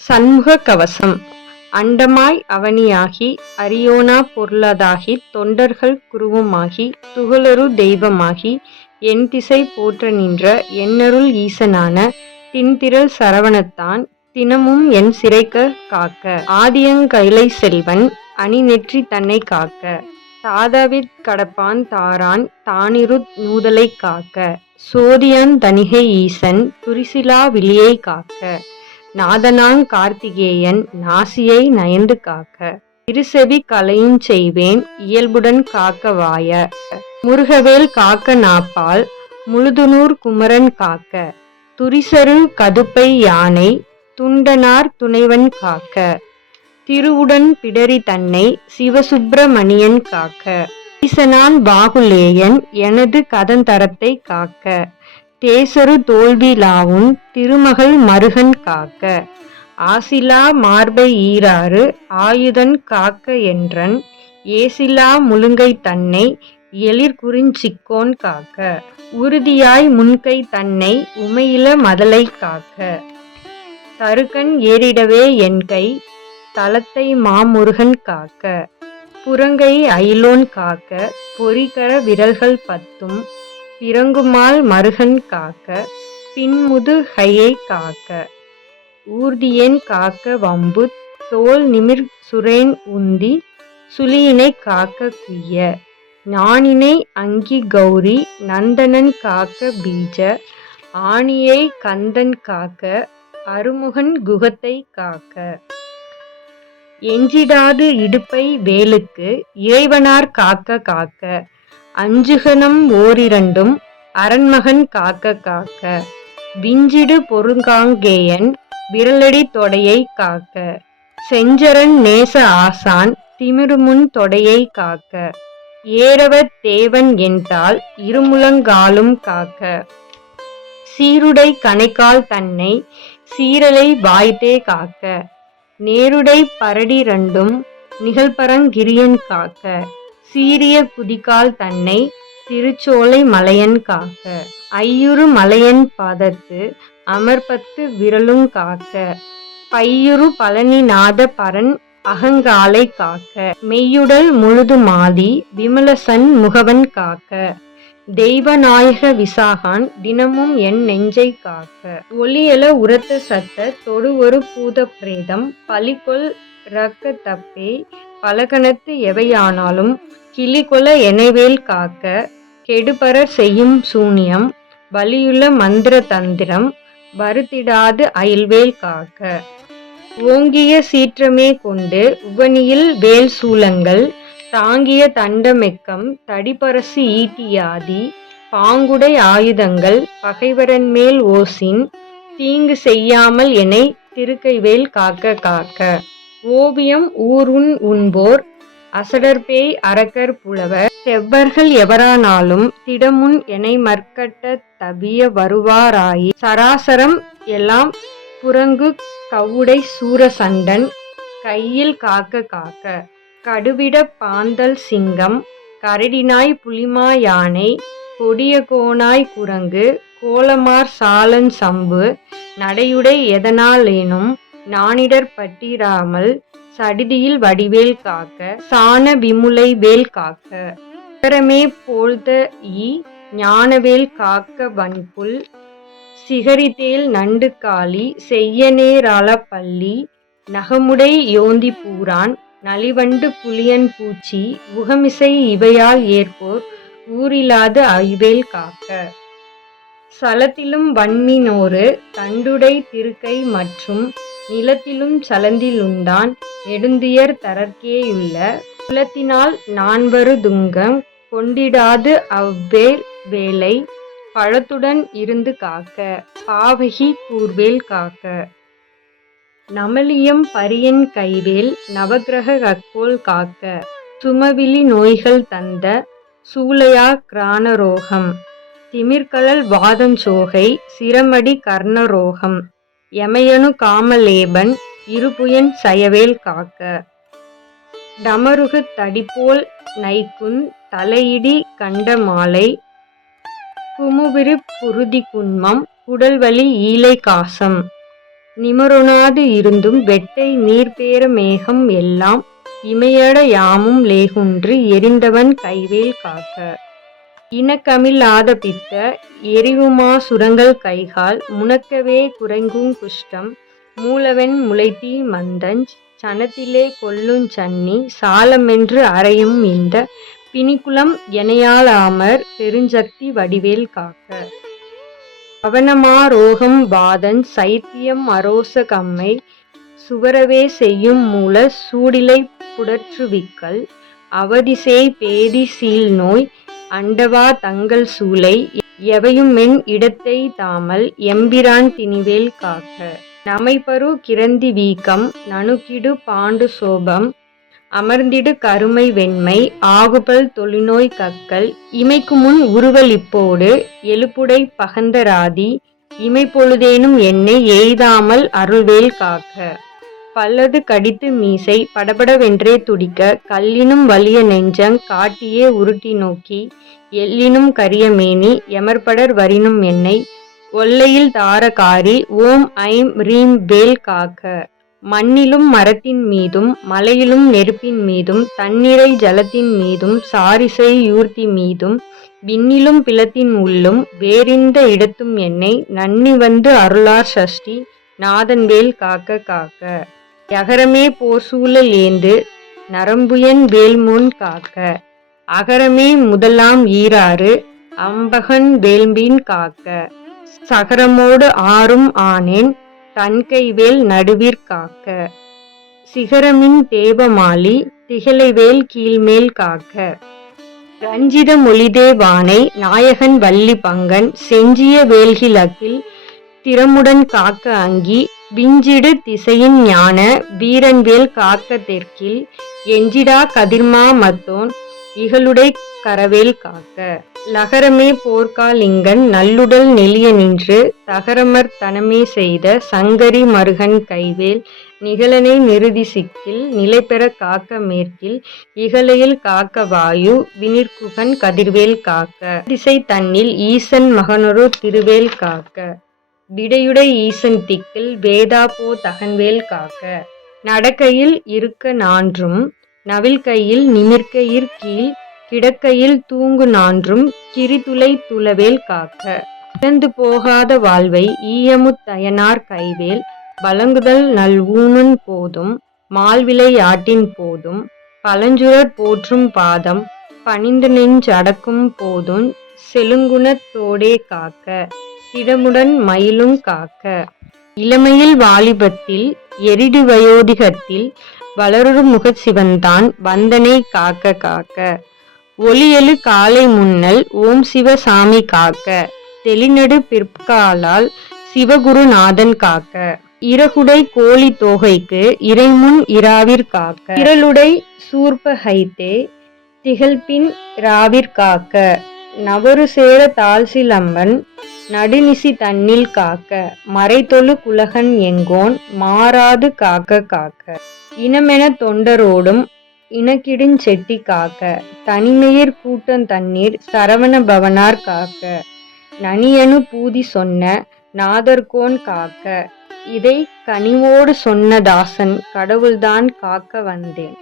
சண்முக கவசம். அண்டமாய் அவனியாகி அரியோனா பொருளதாகித் தொண்டர்கள் குருவுமாகி துகளறு தெய்வமாகி எண்திசை போற்ற நின்ற என்னருள் ஈசனான திண்திறல் சரவணத்தான் தினமும் என் சிறைக்க காக்க. ஆதியங்கைலை செல்வன் அணிநெற்றி தன்னை காக்க. தாதாவிற் கடப்பான் தாரான் தானிருத் நூதலை காக்க. சோதியான் தணிகை ஈசன் துரிசிலா விழியை காக்க. நாதனாங் கார்த்திகேயன் நாசியை நயந்து காக்க. இருசெவி கலையுஞ் செய்வேன் இயல்புடன் காக்க வாய. முருகவேல் காக்க நாப்பால் முழுதுநூற் குமரன் காக்க. துரிசறு கதுப்பை யானை துண்டனார் துணைவன் காக்க. திருவுடன் பிடரி தன்னை சிவசுப்ர மணியன் காக்க. ஈசனான் பாகுலேயன் எனது கதந்தரத்தை காக்க. தேசரு தோல்வி லாவுன் திருமகள் மருகன் காக்க. ஆசிலா மார்பை ஈராறு ஆயுதன் காக்க என்றன் ஏசிலா முழுங்கை தன்னை எழிற்குறிஞ் சிக்கோன் காக்க. உறுதியாய் முன்கை தன்னை உமையில மதலை காக்க. தருக்கண் ஏறிடவே என்கை தலத்தை மாமுருகன் காக்க. புறங்கை அயிலோன் காக்க. பொறிகர விரல்கள் 10 பிறங்குமால் மருகன் காக்க. பின்முது கையை காக்க. ஊர்தியேன் காக்க வம்புத் தோள் நிமிர் சுரேன் உந்தி சுழியினைக் காக்க குய்ய. ஞானினை அங்கி கௌரி நந்தனன் காக்க பீஜ. ஆணியை கந்தன் காக்க அருமுகன் குகத்தை காக்க. எஞ்சிடாது இடுப்பை வேலுக்கு இறைவனார் காக்க காக்க. அஞ்சுகனம் ஓரிரண்டும் அரண்மகன் காக்க காக்க. விஞ்சிடு பொருகாங்கேயன் விரலடி தொடையை காக்க. செஞ்சரன் நேச ஆசான் திமிருமுன் தொடையை காக்க. ஏரவத் தேவன் என்தாள் இருமுழங்காலும் காக்க. சீருடை கணைக்கால் தன்னை சீரலை வாய்த்தே காக்க. நேருடை பரடிரண்டும் நிகழ்பரங் கிரியன் காக்க. சீரிய குதிகால் தன்னை திருச்சோலை மலையன் காக்க. ஐயுறு மலையன் பாதத்து அமர்பத்து விரலுங் காக்க. பையுறு பழனி நாத பரன் அகங்காலை காக்க. மெய்யுடல் முழுது மாதி விமலசன் முகவன் காக்க. தெய்வநாயக விசாகான் தினமும் என் நெஞ்சை காக்க. ஒலியல உரத்த சத்த தொடுவொரு பூத பிரேதம் பலிகொள் இரக்க தப்பே பலகணத்து எவையானாலும் கிளிகொள எனைவேல் காக்க. கெடுபரர் செய்யும் சூனியம் வலியுள்ள மந்திர தந்திரம் வருத்திடாது அயில்வேல் காக்க. ஓங்கிய சீற்றமே கொண்டு உவனியில் வேல் சூலங்கள் தாங்கிய தண்டமெக்கம் தடிபரசு ஈட்டியாதி பாங்குடை ஆயுதங்கள் பகைவரன் மேல் ஓசின் தீங்கு செய்யாமல் எனை திருக்கைவேல் காக்க காக்க. ஓவியம் ஊருண் உண்போர் அசடர்பேய் அரக்கர் புலவர் செவ்வர்கள் எவரானாலும் திடமுன் எனை மற்கட்ட தவிய வருவாராயி. சராசரம் எல்லாம் புறங்கு கவுடை சூர சண்டன் கையில் காக்க காக்க. கடுவிட பாந்தல் சிங்கம் கரடினாய் புலிமா யானை கொடிய கோனாய் குரங்கு கோலமார் சாலன் சம்பு நடையுடை எதனாலேனும் நானிடர் பட்டிராமல் சடிதியில் வடிவேல் காக்க. சான விமுலை வேல் காக்க. சிகரமே போழ்த ஈ ஞானவேல் காக்க. வன்புல் சிகரிதேல் நண்டு காளி செய்யநே ராள பள்ளி நகமுடை யோந்தி பூரான் நலிவண்டு புலியன் பூச்சி உகமிசை இவையால் ஏற்போர் ஊரிலாத ஐவேல் காக்க. சலத்திலும் வன்மினோரு தண்டுடை திருக்கை மற்றும் நிலத்திலும் சலந்திலுண்டான் நெடுந்துயர் தரற்கேயுள்ள குலத்தினால் நான்வரு துங்கம் கொண்டிடாது அவ்வேல் வேலை பழத்துடன் இருந்து காக்க. பாவகி கூர்வேல் காக்க. நமலியம் பரியன் கைவேல் நவக்கிரக கக்கோல் காக்க. சுமவிலி நோய்கள் தந்த சூலையா கிரானரோகம் திமிர்கழல் வாதஞ்சோகை சிரமடி கர்ணரோகம் யமயனு காமலேபன் இருபுயன் சயவேல் காக்க. டமருகு தடிபோல் நைக்குந் தலையிடி கண்ட மாலை குமுவிரு புருதி குன்மம் குடல்வலி ஈலை காசம் நிமரொணாது இருந்தும் வெட்டை நீர்பேர மேகம் எல்லாம் இமையட யாமும் லேகுன்று எரிந்தவன் கைவேல் காக்க. இணக்கமில் ஆதபித்த எரிவுமா சுரங்கள் கைகால் முனக்கவே குறைங்குங் குஷ்டம் மூலவென் முளைத்தீ மந்தஞ் சனத்திலே கொல்லுஞ் சன்னி சாலமென்று அறையும் இந்த பிணிக்குலம் எனையாள் ஆமர் பெருஞ்சக்தி வடிவேல் காக்க. பவனமா ரோகம் வாதஞ் சைத்தியம் அரோச கம்மை சுவரவே செய்யும் மூல சூடிலை புடற்றுவிக்கல் அவதிசேய் பேதி சீழ்நோய் அண்டவா தங்கள் சூலை எவையுமென் இடத்தை தாமல் எம்பிரான் திணிவேல் காக்க. நமைபரு கிரந்தி வீக்கம் நணுகிடு பாண்டு சோபம் அமர்ந்திடு கருமை வெண்மை ஆகுபல் தொழுநோய் கக்கல் இமைக்குமுன் உருவலிப்போடு எழுப்புடை பகந்தராதி இமைப்பொழுதேனும் என்னை எய்தாமல் அருள்வேல் காக்க. பல்லது கடித்து மீசை படபடவென்றே துடிக்க கல்லினும் வலிய நெஞ்சங் காட்டியே உருட்டி நோக்கி எல்லினும் கரியமேனி எமர்படர் வரினும் என்னை ஒல்லையில் தாரகாரி ஓம் ஐம் ரீம் வேல் காக்க. மண்ணிலும் மரத்தின் மீதும் மலையிலும் நெருப்பின் மீதும் தன்னிறை ஜலத்தின் மீதும் சாரிசை யூர்த்தி மீதும் விண்ணிலும் பிலத்தின் உள்ளும் வேறிந்த இடத்தும் என்னை நன்னி வந்து அருளார் சஷ்டி நாதன்வேல் காக்க காக்க. யகரமே போர்சூழ லேந்து நரம்புயன் வேல்முன் காக்க. அகரமே முதலாம் ஈராறு அம்பகன் வேள்பின் காக்க. சகரமோடு ஆறும் ஆனேன் தன்கைவேல் நடுவிற் காக்க. சிகரமின் தேவமாலி திகழைவேல் கீழ்மேல் காக்க. ரஞ்சித மொழிதே வானை நாயகன் வள்ளி பங்கன் செஞ்சிய வேல்கிழக்கில் திறமுடன் காக்க அங்கி விஞ்சிடு திசையின் ஞான வீரன்வேல் காக்க தெற்கில் எஞ்சிடா கதிர்மா மத்தோன் இகழுடை கரவேல் காக்க. லகரமே போர்க்காலிங்கன் நல்லுடல் நெளிய நின்று தகரமர் தனமே செய்த சங்கரி மருகன் கைவேல் நிகழனை நிறுதி சிக்கில் நிலைபெற காக்க மேற்கில் இகழையில் காக்க வாயு வினிற்குகன் கதிர்வேல் காக்க. திசை தன்னில் ஈசன் மகனொரு திருவேல் காக்க. விடையுடை ஈசன் திக்கில் வேதாபோ தகன்வேல் காக்க. நடக்கையில் இருக்க நான்றும் நவில்கையில் நிமிர்க்கையிற் கீழ் கிடக்கையில் தூங்கு நான்றும் கிரிதுளை துளவேல் காக்க. இழந்து போகாத வாழ்வை ஈயமுத் தயனார் கைவேல் வழங்குதல் நல் ஊனுன் போதும் மால்விளை ஆட்டின் போதும் பழஞ்சுரர் போற்றும் பாதம் பணிந்துநெஞ் அடக்கும் போதும் செழுங்குணத் தோடே காக்க. திடமுடன் மயிலுங் காக்க. இளமையில் வாலிபத்தில் எரிடு வயோதிகத்தில் வளருறு முகச் சிவன்தான் வந்தனை காக்க காக்க. ஒளியெழு காலை முன்னல் ஓம் சிவ சாமி காக்க. தெளிநடு பிற்காலால் சிவகுருநாதன் காக்க. இறகுடை கோழி தோகைக்கு இறைமுன் இராவிற் காக்க. திரளுடை சூர்பகைத்தே திகழ்பின் இராவிற் காக்க. நவரு சேர தாழ்சிலம்பன் நடுநிசி தன்னில் காக்க. மறைதொழு குலகன் எங்கோன் மாறாது காக்க காக்க. இனமென தொண்டரோடும் இனக்கிடுஞ் செட்டி காக்க. தனிமையிற் கூட்டந் தண்ணீர் சரவண பவனார் காக்க. நனியனு பூதி சொன்ன நாதர்கோன் காக்க. இதை கனிவோடு சொன்ன தாசன் கடவுள்தான் காக்க வந்தேன்.